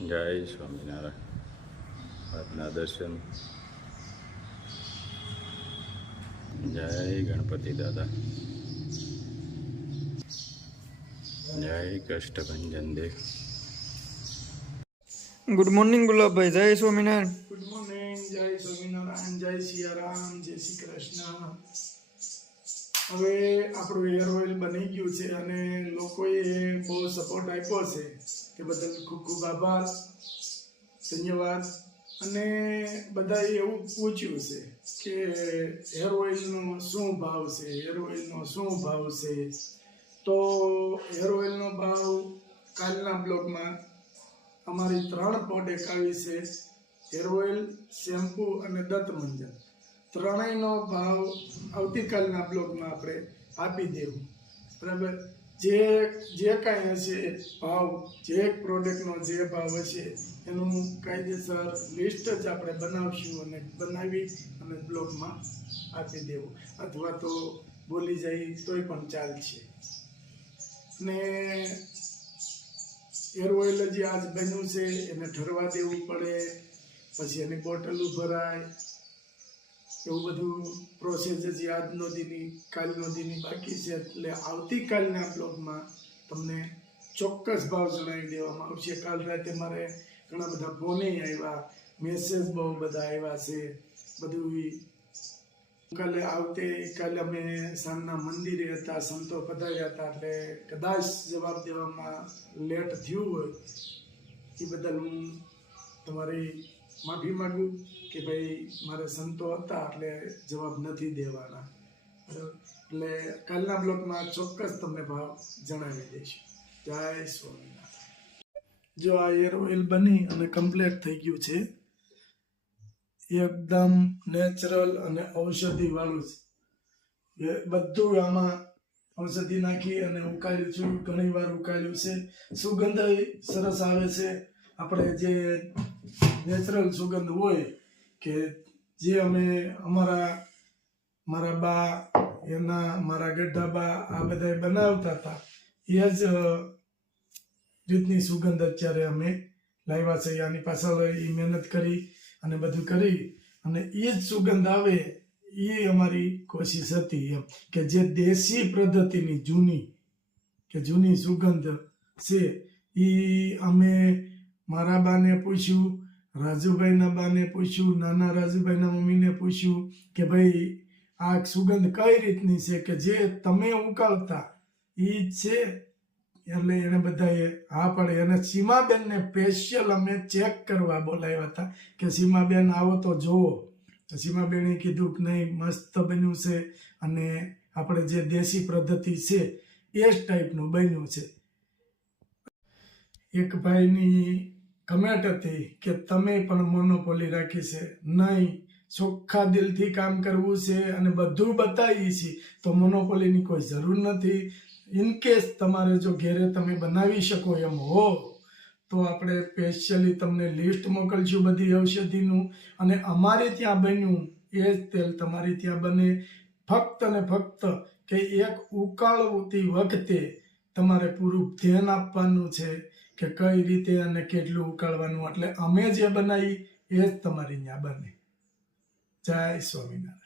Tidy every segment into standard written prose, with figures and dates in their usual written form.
જય સ્વામિનારાયણ. આજના દર્શન. જય ગણપતિ દાદા. જય કષ્ટભંજન દેવ. Good morning Gulabbhai. જય સ્વામિનારાયણ. Good morning. જય સ્વામિનારાયણ. જય સિયારામ. જય શ્રી કૃષ્ણ. હવે આપણું હેર ઓઇલ બની ગયું છે અને લોકોએ બહુ સપોર્ટ આપ્યો છે તે બદલ ખૂબ ખૂબ આભાર, ધન્યવાદ. અને બધાએ એવું પૂછ્યું છે કે હેર ઓઇલનો શું ભાવ છે, હેર ઓઇલનો શું ભાવ છે. તો હેર ઓઇલનો ભાવ કાલના બ્લોગમાં અમારી 3 પ્રોડક્ટ આવી છે: હેર ઓઇલ, શેમ્પૂ અને દંતમંજન. ત્રણેયનો ભાવ આવતીકાલના બ્લોગમાં આપણે આપી દેવું. બરાબર? જે કાંઈ હશે ભાવ, જે પ્રોડક્ટનો જે ભાવ હશે એનું કાયદેસર લિસ્ટ જ આપણે બનાવશું અને બનાવી અને બ્લોગમાં આપી દેવું, અથવા તો બોલી જાય તોય પણ ચાલશે. ને હેર ઓઇલ જે આજ બન્યું છે એને ઠરવા દેવું પડે, પછી એની બોટલો ભરાય, એવું બધું પ્રોસેસ જે આજનો દીની કાલનો દીની બાકી છે. એટલે આવતીકાલના બ્લોગમાં તમને ચોક્કસ ભાવ જણાવી દેવામાં આવશે. કાલ રાતે મારે ઘણા બધા ફોને આવ્યા, મેસેજ બહુ બધા આવ્યા છે. બધું કાલે અમે સાંજના મંદિરે હતા, સંતો પધાર્યા હતા, એટલે કદાચ જવાબ દેવામાં લેટ થયું હોય એ બદલ હું તમારી માફી માગું કે ભાઈ મારે સંતો હતા એટલે જવાબ નથી દેવાના. એટલે કાલના બ્લોગમાં ચોક્કસ તમને ભાવ જણાવી દઈશ. જય સ્વામિનારાયણ. જો આ હેર ઓઇલ બની અને કમ્પ્લીટ થઈ ગયું છે, એકદમ નેચરલ અને ઔષધિ વાળું છે. બધું આમાં ઔષધિ નાખી અને ઉકાળ્યું છું, ઘણી વાર ઉકાળ્યું છે. સુગંધ સરસ આવે છે. આપણે જે નેચરલ સુગંધ હોય કે જે અમે મારા બા, મારા ગઢા બા આ બધા બનાવતા હતા, એ જ રીતની સુગંધ અત્યારે અમે લાવ્યા છે. આની પાછળ એ મહેનત કરી અને બધું કરી અને એ જ સુગંધ આવે એ અમારી કોશિશ હતી એમ કે જે દેશી પદ્ધતિની જૂની સુગંધ છે એ અમે મારા બાને પૂછ્યું, રાજુભાઈના બાને પૂછ્યું, નાના રાજુભાઈના મમ્મીને પૂછ્યું કે ભાઈ આ સુગંધ કઈ રીતની છે કે જે તમે ઉકાળતા એ જ છે. એટલે એને બધાએ હા પડે. અને સીમાબેનને સ્પેશિયલ અમે ચેક કરવા બોલાવ્યા હતા કે સીમાબેન આવો તો જુઓ. સીમાબેને કીધું કે નહીં, મસ્ત બન્યું છે અને આપણે જે દેશી પદ્ધતિ છે એ જ ટાઈપનું બન્યું છે. એક ભાઈની કમેન્ટ હતી કે તમે પણ મોનોપોલી રાખી છે. નહીં, ચોખ્ખા દિલથી કામ કરવું છે અને બધું બતાવીએ છીએ તો મોનોપોલીની કોઈ જરૂર નથી. ઇનકેસ તમારે જો ઘેરે તમે બનાવી શકો એમ હો તો આપણે સ્પેશિયલી તમને લિસ્ટ મોકલશું બધી ઔષધિનું, અને અમારે ત્યાં બન્યું એ જ તેલ તમારે ત્યાં બને. ફક્ત ને ફક્ત કે એક ઉકાળતી વખતે તમારે પૂરું ધ્યાન આપવાનું છે કે કઈ રીતે અને કેટલું ઉકાળવાનું. એટલે અમે જે બનાવી એ જ તમારી ત્યાં બને. જય સ્વામિનારાયણ.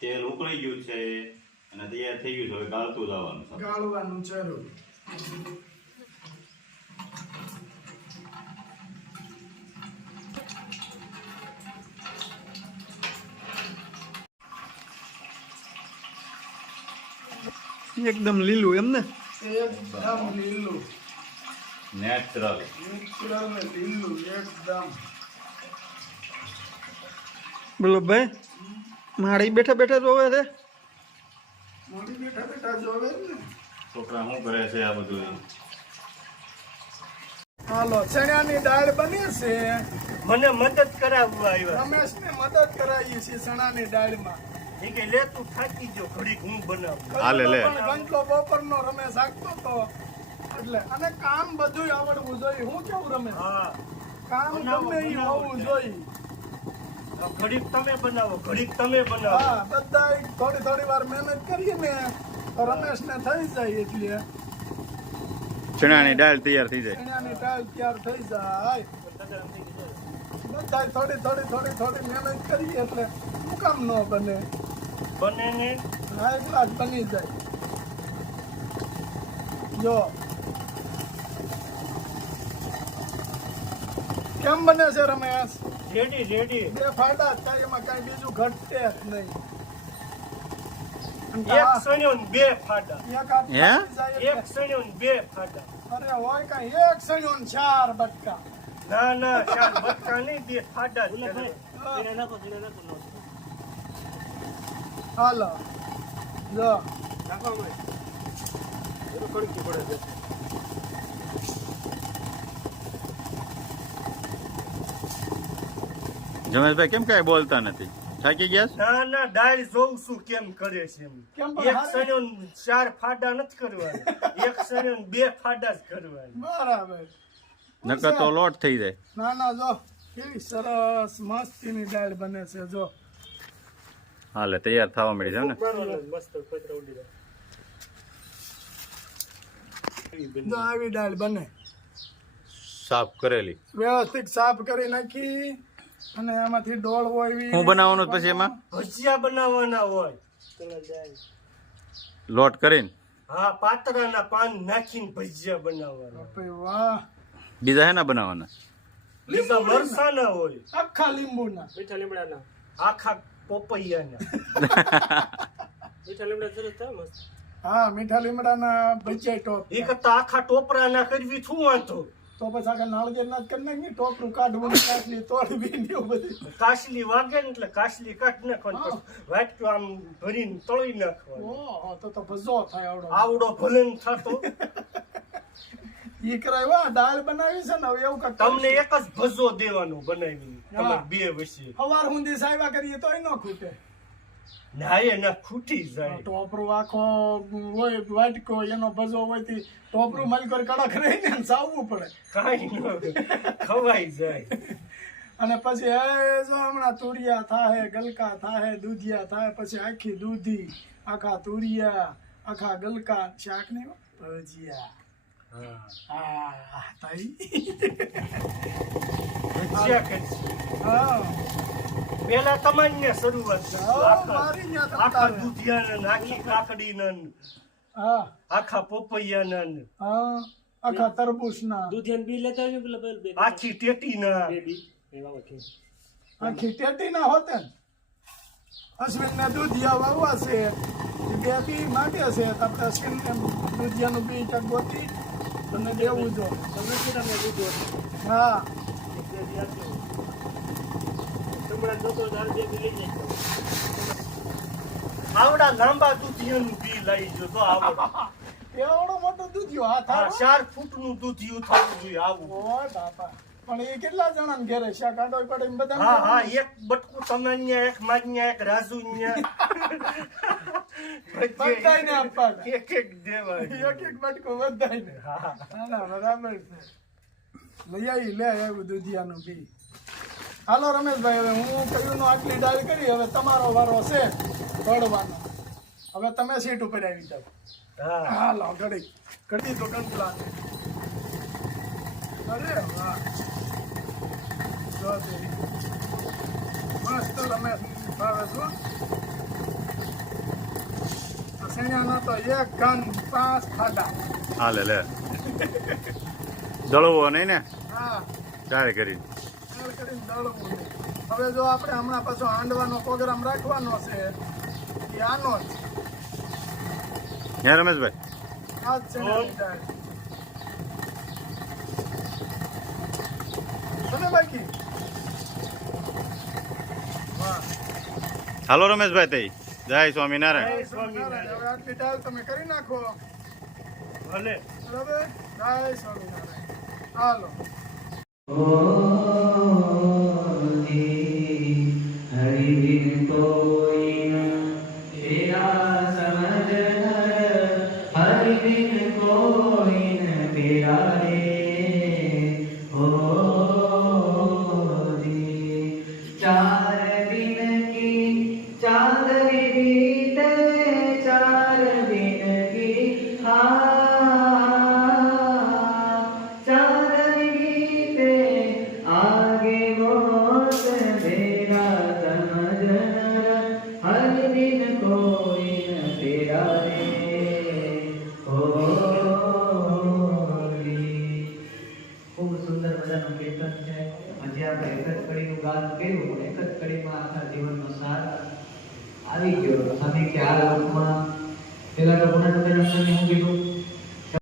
તેલ ઉકળી ગયું છે અને તૈયાર થઈ ગયું છે. હવે ગાળતું જવાનું છે. ગાળવાનું જરૂર. એકદમ લીલું એમ ને? એકદમ લીલું, નેચરલ. નેચરલ ને લીલું એકદમ. બોલો ભાઈ, મારી બેઠા બેઠા જોવે છે. મોડી બેઠા જોવે ને. છોકરા શું કરે છે આ બધું? હાલો, ચણાની દાળ બની છે. મને મદદ કરાવવા આવ્યા. રમેશને મદદ કરાવી છે ચણાની દાળમાં. એ કે લે તું થાકી ગયો, ઘડીક હું બનાવું. હાલે લે. ગંટલો બપોરનો રમેશ હાંકતો તો એટલે. અને કામ બધું આવડવું જોઈએ. હું કેવું રમેશ? હા, કામ ગમે એ હોવું જોઈએ. ઘડીક તમે બનાવો, ઘડીક તમે બનાવો. હા, બધા થોડી વાર મહેનત કરીએ ને તો રમેશને થઈ જાય. એટલે ચણાની દાળ તૈયાર થઈ જાય. ચણાની દાળ તૈયાર થઈ જાય. બધા થોડી થોડી થોડી થોડી મહેનત કરીએ એટલે શું કામ ન બને? બને ને હા, એટલા જ બની જાય. જો કેમ બને છે રમેશ? Ready ready. બે ફાયદા જ થાય, એમાં કઈ બીજું ઘટે જ નહીં. એક સણ્યો ને બે ફાડા. એક હાથ હે? ફાટી જાય એક એટલે- સણ્યો ને બે ફાડા. અરે હોય કઈ એક સણ્યો ને 4 બટકા. ના ના ચાર બટકા નહીં, બે ફાડા જ કરે. હાલો જો જમેશભાઈ કેમ કાંઈ બોલતા નથી? થાકી ગયા છો? ના ના દાળ જોઉં છું કેમ કરે છે એમ. કેમ પણ એક હારી? સણ્યો ને 4 ફાડા નથી કરવાના, એક સણ્યો ને બે ફાડા જ કરવાના. બરાબર. નકર તો લોટ થઈ જાય. ના ના જો કેવી સરસ મસ્તીની દાળ બને છે. જો હાલે તૈયાર થવા મળી છે ને. જો આવી દાળ બને, સાફ કરેલી. વ્યવસ્થિત સાફ કરી નાખી અને એમાંથી ડોળ હોય એવી શું બનાવવાનું પછી એમાં? ભજીયા બનાવવાના હોય. લોટ કરીને હા, પાતરાના પાન નાખીને ભજીયા બનાવવાના. બાપરે વાહ. બીજા હેના બનાવવાના? બીજા મરસાના હોય, આખા લીંબુના. આખા પોપૈયાના. હા, મીઠા લીમડાના ભજીયા ટોપ. એ કરતા આખા ટોપરાના કરવી શું વાંધો? તો પછી આગળ નાળિયેરના જ કરી નાખી, ટોપરું કાઢવું ને કાટલી તોડવી ને એવું બધું. કાશલી વાગે ને એટલે કાશલી કાઢ નાખવાની, પછી વાટકું આમ ભરીને તળી નાખવાનું. ઓહો, તો ભજો થાય આવડો. આવડો ભલે ન થતો. ઈ કરાય વાહ, દાળ બનાવી છે ને હવે એવું કાંઈક તમને કરીશું. એક જ ભજો દેવાનો બનાવી તમારે બે વચ્ચે. સવાર સુધી સાયવા કરીએ તોય ન ખૂટે. ના એ ના ખૂટી જાય. ટોપરું આખો હોય વાટકો એનો ભજો હોય થી ટોપરું માલિકોર કડક રહીને ને સાવવું પડે. કાંઈ ન ખવાઈ જાય. અને પછી એ જો હમણાં તુરિયા થાય, ગલકા થાય, દૂધિયા થાય, પછી આખી દૂધી, આખા તુરિયા, આખા ગલકા, શાક નહીં ભજીયા. હા તાઈ. ભજીયા કરશું. હા પેલા તમારી શરૂઆત કરશું. મારી ન્યા તમ આખા તારે. દૂધિયાના, આખી કાકડીના, હા આખા પોપૈયાના, હા આખા તરબૂચના, આખી ટેટીના. આખી ટેટીના હોતે ને. અશ્વિનને દૂધિયા વાવવા છે, બે બી માંગે છે, તો આપણે અશ્વિનને દૂધિયાનું બી કાંઈક ગોતી તમને દેવું જો. હા આવડા લાંબા દૂધિયાનું બી લઈ જો તો આવડે. એવડો મોટો દૂધિયો હાથ હા, આવે. 4 ફૂટનું દૂધિયું થવું જોઈએ આવું. ઓય બાપા, પણ એ કેટલા જણાને ઘેરે શાક આડો પડે એમ બધા હા હા, એક બટકું તમારી, એક મારી, એક રાજુ. બધાયને આપવાના. એક એક દેવાય. એક એક બટકો બધાયને. હા. ના બરાબર છે. લઈ આવી લે એવું દૂધિયાનું બી. હાલો રમેશભાઈ, હવે હું કહ્યું આટલી દાળ કરી, હવે તમારો વારો છે ઘડવાનો. હવે તમે સીટ ઉપર આવી જાઓ. હા. હાલો ઘડી ઘડી તો કંટલા. અરે વાહ, જો તેરી. મસ્ત રમેશ ભાવે છો. સૈયાના તો એક ઘન 5 ખાધા. હાલે લે. દળવો નહીં ને હા ચાર કરીને. દાળ કરીને દળવું નહીં. હવે જો આપણે હમણાં પાછો હાંડવાનો પ્રોગ્રામ રાખવાનો છે, એ આનો જ. હે રમેશભાઈ? આ જ છે ને દાળ. અને બાકી વાહ. હાલો રમેશભાઈ તઈ જય સ્વામિનારાયણ. જય સ્વામિનારાયણ. હવે આટલી દાળ તમે કરી નાખો. ભલે. બરાબર, જય સ્વામિનારાયણ. હાલો. વાત કર્યું પણ એક જ કડીમાં આખા જીવનનો સાર આવી ગયો. સ્વામી કે આ લોકમાં પેલા તો પુનઃ હું કીધું